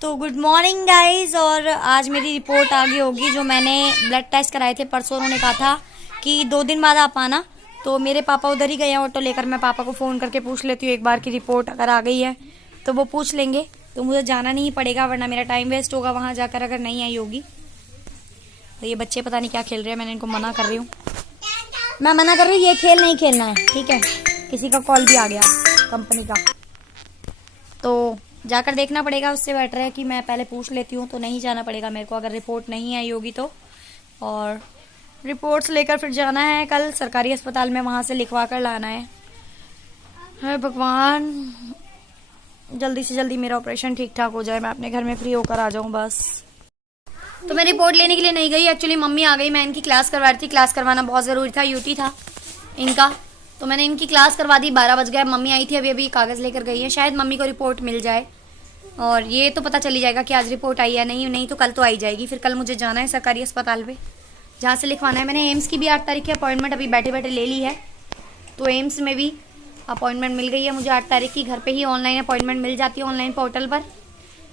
तो good morning guys. और आज मेरी रिपोर्ट आ गई होगी। जो मैंने ब्लड टेस्ट कराए थे परसों, उन्होंने कहा था कि 2 दिन बाद आप आना। तो मेरे पापा उधर ही गए हैं ऑटो लेकर। मैं पापा को फ़ोन करके पूछ लेती हूँ एक बार की रिपोर्ट अगर आ गई है तो वो पूछ लेंगे, तो मुझे जाना नहीं पड़ेगा, वरना मेरा टाइम वेस्ट होगा वहाँ जाकर अगर नहीं आई होगी। तो ये बच्चे पता नहीं क्या खेल रहे हैं, मैंने इनको मना कर रही हूँ। मैं मना कर रही हूँ, ये खेल नहीं खेलना है, ठीक है। किसी का कॉल भी आ गया कंपनी का, तो जाकर देखना पड़ेगा। उससे बेटर है कि मैं पहले पूछ लेती हूँ, तो नहीं जाना पड़ेगा मेरे को अगर रिपोर्ट नहीं आई होगी तो। और रिपोर्ट्स लेकर फिर जाना है कल सरकारी अस्पताल में, वहाँ से लिखवा कर लाना है। हे भगवान, जल्दी से जल्दी मेरा ऑपरेशन ठीक ठाक हो जाए, मैं अपने घर में फ्री होकर आ जाऊँ बस। तो मैं रिपोर्ट लेने के लिए नहीं गई, एक्चुअली मम्मी आ गई। मैं इनकी क्लास करवा रही थी, क्लास करवाना बहुत ज़रूरी था, यूटी था इनका, तो मैंने इनकी क्लास करवा दी। 12 बज गए, मम्मी आई थी अभी अभी, कागज़ लेकर गई है। शायद मम्मी को रिपोर्ट मिल जाए और ये तो पता चली जाएगा कि आज रिपोर्ट आई है, नहीं तो कल तो आई जाएगी। फिर कल मुझे जाना है सरकारी अस्पताल पे, जहाँ से लिखवाना है। मैंने एम्स की भी 8 तारीख की अपॉइंटमेंट अभी बैठे बैठे ले ली है, तो एम्स में भी अपॉइंटमेंट मिल गई है मुझे 8 तारीख की। घर पे ही ऑनलाइन अपॉइंटमेंट मिल जाती है, ऑनलाइन पोर्टल पर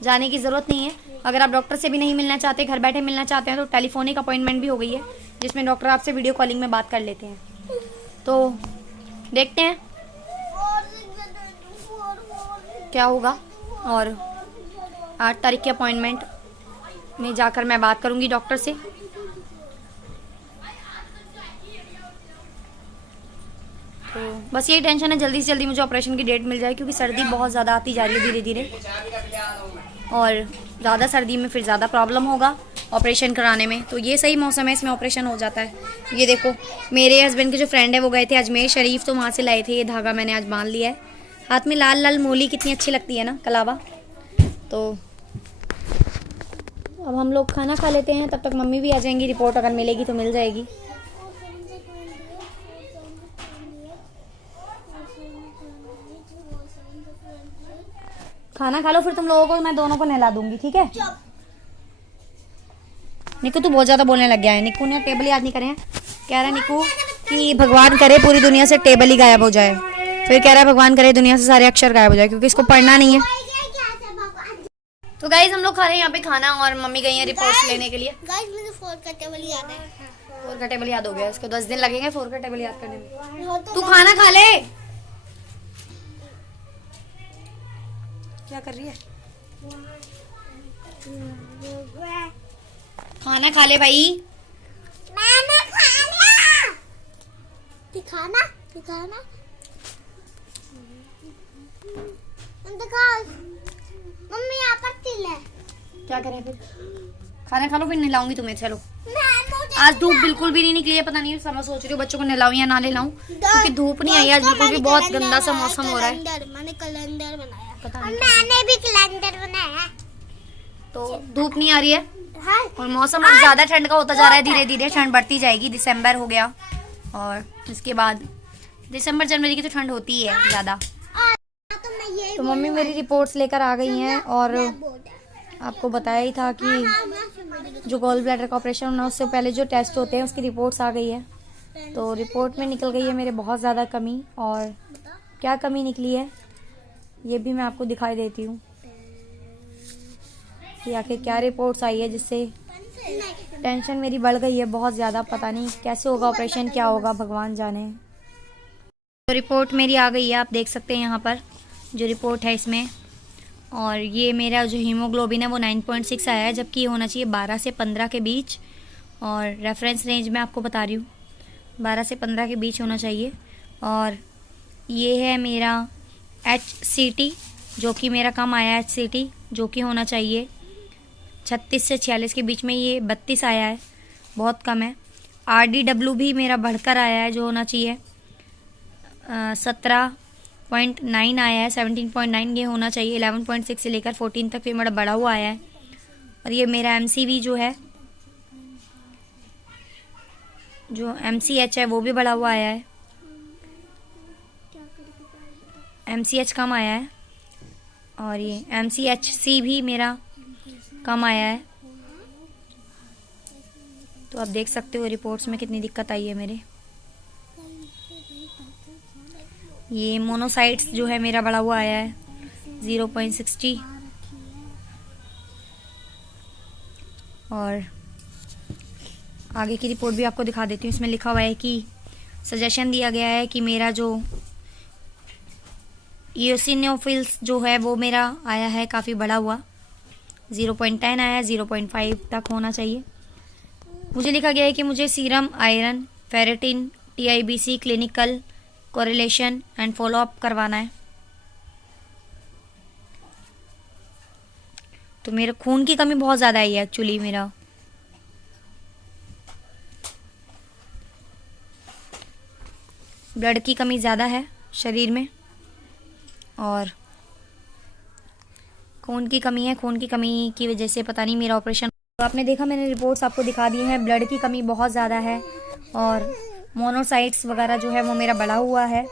जाने की ज़रूरत नहीं है। अगर आप डॉक्टर से भी नहीं मिलना चाहते, घर बैठे मिलना चाहते हैं, तो टेलीफोनिक अपॉइंटमेंट भी हो गई है, जिसमें डॉक्टर आपसे वीडियो कॉलिंग में बात कर लेते हैं। तो देखते हैं क्या होगा। और 8 तारीख की अपॉइंटमेंट में जाकर मैं बात करूंगी डॉक्टर से। तो बस यही टेंशन है, जल्दी से जल्दी मुझे ऑपरेशन की डेट मिल जाए, क्योंकि सर्दी बहुत ज़्यादा आती जा रही है धीरे धीरे, और ज़्यादा सर्दी में फिर ज़्यादा प्रॉब्लम होगा ऑपरेशन कराने में। तो ये सही मौसम है, इसमें ऑपरेशन हो जाता है। ये देखो, मेरे हस्बैंड के जो फ्रेंड है वो गए थे अजमेर शरीफ, तो वहाँ से लाए थे ये धागा, मैंने आज बांध लिया है हाथ में। लाल लाल मोली कितनी अच्छी लगती है ना, कलावा। तो अब हम लोग खाना खा लेते हैं, तब तक मम्मी भी आ जाएंगी। रिपोर्ट अगर मिलेगी तो मिल जाएगी। खाना खा लो, फिर तुम लोगों को मैं दोनों को नहला दूंगी, ठीक है। निकू तू बहुत ज़्यादा बोलने लग गया है। निकू ने टेबल याद नहीं करे हैं। कह रहा है निकू कि भगवान करे पूरी दुनिया से टेबल ही गायब हो जाए, फिर कह रहा है भगवान करे दुनिया से सारे अक्षर गायब हो जाए, क्योंकि इसको पढ़ना नहीं है। तो गाइज हम लोग खा रहे हैं यहाँ पे खाना, और मम्मी गई है रिपोर्ट्स लेने के लिए। गाइस मुझे 4 का टेबल याद है। 4 का टेबल याद हो गया, इसको 10 दिन लगेंगे 4 का टेबल याद करने में। तू खाना खा ले। क्या कर रही है? खाना खा ले भाई। मैंने खा लिया। दिखाना दिखाना दिखा। मम्मी यहाँ पर तिल है। क्या करें फिर? खाना खा लो, फिर नहलाऊंगी तुम्हें। चलो, आज धूप बिल्कुल भी नहीं निकली है, पता नहीं समझ सोच रही हूँ बच्चों को नहलाऊं या ना नहलाऊं, क्योंकि धूप नहीं आई आज बिल्कुल भी। बहुत गंदा सा मौसम हो रहा है। मैंने कैलेंडर बनाया, पता नहीं मैंने भी कैलेंडर बनाया। तो धूप नहीं आ रही है, हाँ। और मौसम अब ज्यादा ठंड का होता जा रहा है। धीरे धीरे ठंड बढ़ती जाएगी। दिसंबर हो गया, और इसके बाद दिसंबर जनवरी की तो ठंड होती ही है ज्यादा। तो मम्मी मेरी रिपोर्ट्स लेकर आ गई हैं, और आपको बताया ही था कि जो गॉल ब्लैडर का ऑपरेशन होना उससे पहले जो टेस्ट होते हैं उसकी रिपोर्ट्स आ गई है। तो रिपोर्ट में निकल गई है मेरे बहुत ज़्यादा कमी, और क्या कमी निकली है ये भी मैं आपको दिखाई देती हूँ कि आखिर क्या रिपोर्ट्स आई है, जिससे टेंशन मेरी बढ़ गई है बहुत ज़्यादा। पता नहीं कैसे होगा ऑपरेशन, क्या होगा भगवान जाने। तो रिपोर्ट मेरी आ गई है, आप देख सकते हैं यहाँ पर जो रिपोर्ट है इसमें। और ये मेरा जो हीमोग्लोबिन है वो 9.6 आया है, जबकि ये होना चाहिए 12 से 15 के बीच। और रेफरेंस रेंज मैं आपको बता रही हूँ, 12 से 15 के बीच होना चाहिए। और ये है मेरा HCT, जो कि मेरा कम आया है। HCT जो कि होना चाहिए 36 से 46 के बीच में, ये 32 आया है, बहुत कम है। RDW भी मेरा बढ़कर आया है, जो होना चाहिए 17.9 आया है, 17.9 ये होना चाहिए। 11.6 से लेकर 14 तक फिर मेरा बढ़ा हुआ आया है। और ये मेरा MCV जो है, जो MCH है वो भी बढ़ा हुआ आया है। MCH कम आया है, और ये MCHC भी मेरा कम आया है। तो आप देख सकते हो रिपोर्ट्स में कितनी दिक्कत आई है मेरे। ये मोनोसाइट्स जो है मेरा बढ़ा हुआ आया है 0.60, और आगे की रिपोर्ट भी आपको दिखा देती हूँ। इसमें लिखा हुआ है कि सजेशन दिया गया है कि मेरा जो ईओसिनोफिल्स जो है वो मेरा आया है काफ़ी बड़ा हुआ, 0.10 आया, 0.5 तक होना चाहिए। मुझे लिखा गया है कि मुझे serum iron, ferritin, TIBC clinical correlation and follow up करवाना है। तो मेरे खून की कमी बहुत ज़्यादा आई है एक्चुअली। मेरा ब्लड की कमी ज़्यादा है शरीर में और खून की कमी है। खून की कमी की वजह से पता नहीं मेरा ऑपरेशन। तो आपने देखा, मैंने रिपोर्ट्स आपको दिखा दी हैं। ब्लड की कमी बहुत ज़्यादा है और मोनोसाइट्स वगैरह जो है वो मेरा बढ़ा हुआ है।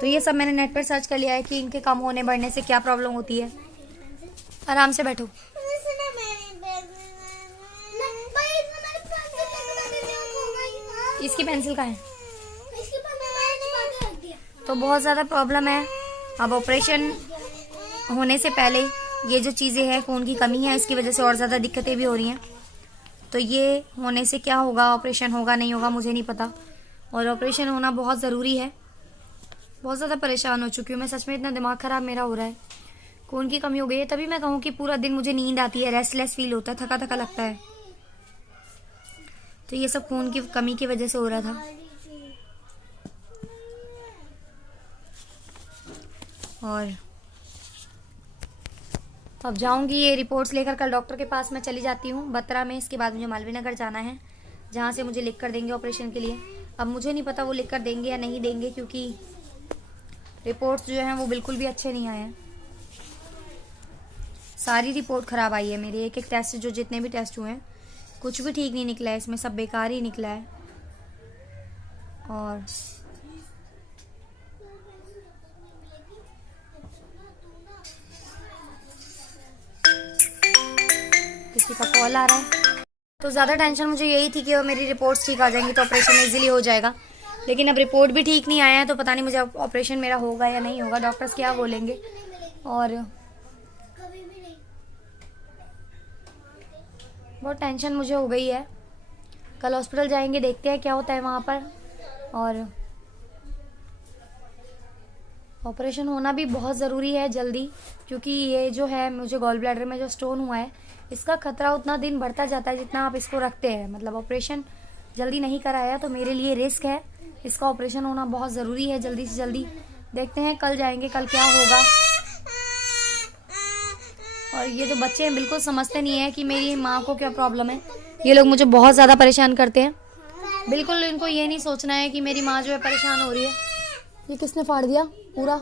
तो ये सब मैंने नेट पर सर्च कर लिया है कि इनके कम होने बढ़ने से क्या प्रॉब्लम होती है। आराम से बैठो। इसकी पेंसिल कहाँ है? तो बहुत ज़्यादा प्रॉब्लम है। अब ऑपरेशन होने से पहले ये जो चीज़ें हैं, खून की कमी है, इसकी वजह से और ज़्यादा दिक्कतें भी हो रही हैं। तो ये होने से क्या होगा, ऑपरेशन होगा नहीं होगा मुझे नहीं पता, और ऑपरेशन होना बहुत ज़रूरी है। बहुत ज़्यादा परेशान हो चुकी हूँ मैं सच में, इतना दिमाग ख़राब मेरा हो रहा है। खून की कमी हो गई है, तभी मैं कहूँ कि पूरा दिन मुझे नींद आती है, रेस्टलेस फील होता है, थका थका लगता है। तो ये सब खून की कमी की वजह से हो रहा था। और अब जाऊंगी ये रिपोर्ट्स लेकर, कल डॉक्टर के पास मैं चली जाती हूँ बत्रा में। इसके बाद मुझे मालवीय नगर जाना है, जहाँ से मुझे लिख कर देंगे ऑपरेशन के लिए। अब मुझे नहीं पता वो लिख कर देंगे या नहीं देंगे, क्योंकि रिपोर्ट्स जो हैं वो बिल्कुल भी अच्छे नहीं आए हैं। सारी रिपोर्ट ख़राब आई है मेरी। एक एक टेस्ट, जो जितने भी टेस्ट हुए हैं, कुछ भी ठीक नहीं निकला है इसमें, सब बेकार ही निकला है। और किसी का कॉल आ रहा है। तो ज़्यादा टेंशन मुझे यही थी कि मेरी रिपोर्ट्स ठीक आ जाएंगी तो ऑपरेशन इजीली हो जाएगा। लेकिन अब रिपोर्ट भी ठीक नहीं आया है, तो पता नहीं मुझे ऑपरेशन मेरा होगा या नहीं होगा, डॉक्टर्स क्या बोलेंगे। और बहुत टेंशन मुझे हो गई है। कल हॉस्पिटल जाएंगे, देखते हैं क्या होता है वहाँ पर। और ऑपरेशन होना भी बहुत ज़रूरी है जल्दी, क्योंकि ये जो है मुझे गॉल ब्लैडर में जो स्टोन हुआ है, इसका खतरा उतना दिन बढ़ता जाता है जितना आप इसको रखते हैं। मतलब ऑपरेशन जल्दी नहीं कराया तो मेरे लिए रिस्क है। इसका ऑपरेशन होना बहुत ज़रूरी है, जल्दी से जल्दी। देखते हैं कल जाएंगे, कल क्या होगा। और ये जो बच्चे हैं बिल्कुल समझते नहीं है कि मेरी माँ को क्या प्रॉब्लम है। ये लोग मुझे बहुत ज़्यादा परेशान करते हैं। बिल्कुल इनको ये नहीं सोचना है कि मेरी माँ जो है परेशान हो रही है। ये किसने फाड़ दिया पूरा?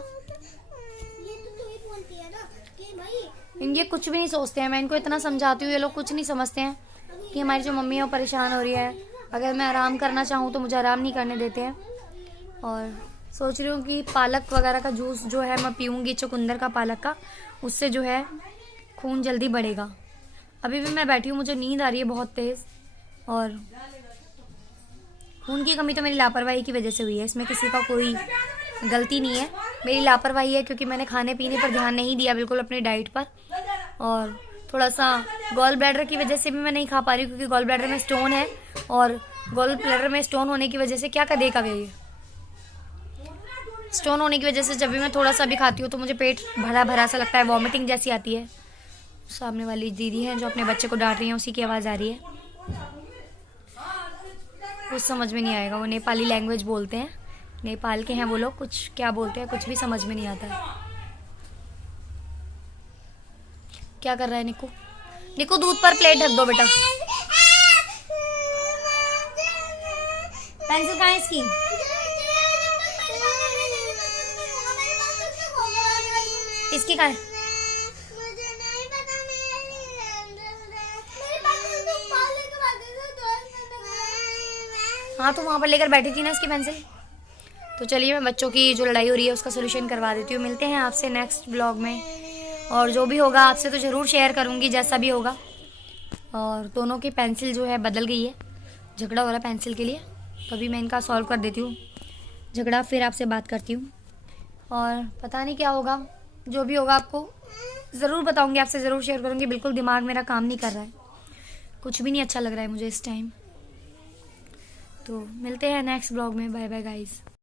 ये कुछ भी नहीं सोचते हैं। मैं इनको इतना समझाती हूँ, ये लोग कुछ नहीं समझते हैं कि हमारी जो मम्मी है वो परेशान हो रही है। अगर मैं आराम करना चाहूँ तो मुझे आराम नहीं करने देते हैं। और सोच रही हूँ कि पालक वगैरह का जूस जो है मैं पीऊँगी, चुकंदर का, पालक का, उससे जो है खून जल्दी बढ़ेगा। अभी भी मैं बैठी हूँ, मुझे नींद आ रही है बहुत तेज़। और खून की कमी तो मेरी लापरवाही की वजह से हुई है, इसमें किसी का कोई गलती नहीं है, मेरी लापरवाही है। क्योंकि मैंने खाने पीने पर ध्यान नहीं दिया बिल्कुल, अपनी डाइट पर। और थोड़ा सा गॉल ब्लैडर की वजह से भी मैं नहीं खा पा रही हूँ, क्योंकि गॉल ब्लैडर में स्टोन है। और गॉल ब्लैडर में स्टोन होने की वजह से क्या कर देगा ये स्टोन होने की वजह से जब भी मैं थोड़ा सा भी खाती हूँ तो मुझे पेट भरा भरा सा लगता है, वॉमिटिंग जैसी आती है। सामने वाली दीदी है जो अपने बच्चे को डांट रही है, उसी की आवाज़ आ रही है। कुछ समझ में नहीं आएगा, वो नेपाली लैंग्वेज बोलते हैं, नेपाल के हैं वो लोग, कुछ क्या बोलते हैं कुछ भी समझ में नहीं आता है। क्या कर रहा है निकू? निकू दूध पर प्लेट ढक दो बेटा। पेंसिल कहाँ है इसकी? इसकी कहाँ है? हाँ तो वहाँ पर लेकर बैठी थी ना इसकी पेंसिल। तो चलिए मैं बच्चों की जो लड़ाई हो रही है उसका सोल्यूशन करवा देती हूँ। मिलते हैं आपसे नेक्स्ट ब्लॉग में, और जो भी होगा आपसे तो ज़रूर शेयर करूँगी जैसा भी होगा। और दोनों की पेंसिल जो है बदल गई है, झगड़ा हो रहा है पेंसिल के लिए, तो अभी मैं इनका सॉल्व कर देती हूँ झगड़ा, फिर आपसे बात करती हूँ। और पता नहीं क्या होगा, जो भी होगा आपको ज़रूर बताऊँगी, आपसे ज़रूर शेयर करूँगी। बिल्कुल दिमाग मेरा काम नहीं कर रहा है, कुछ भी नहीं अच्छा लग रहा है मुझे इस टाइम। तो मिलते हैं नेक्स्ट ब्लॉग में। Bye bye guys.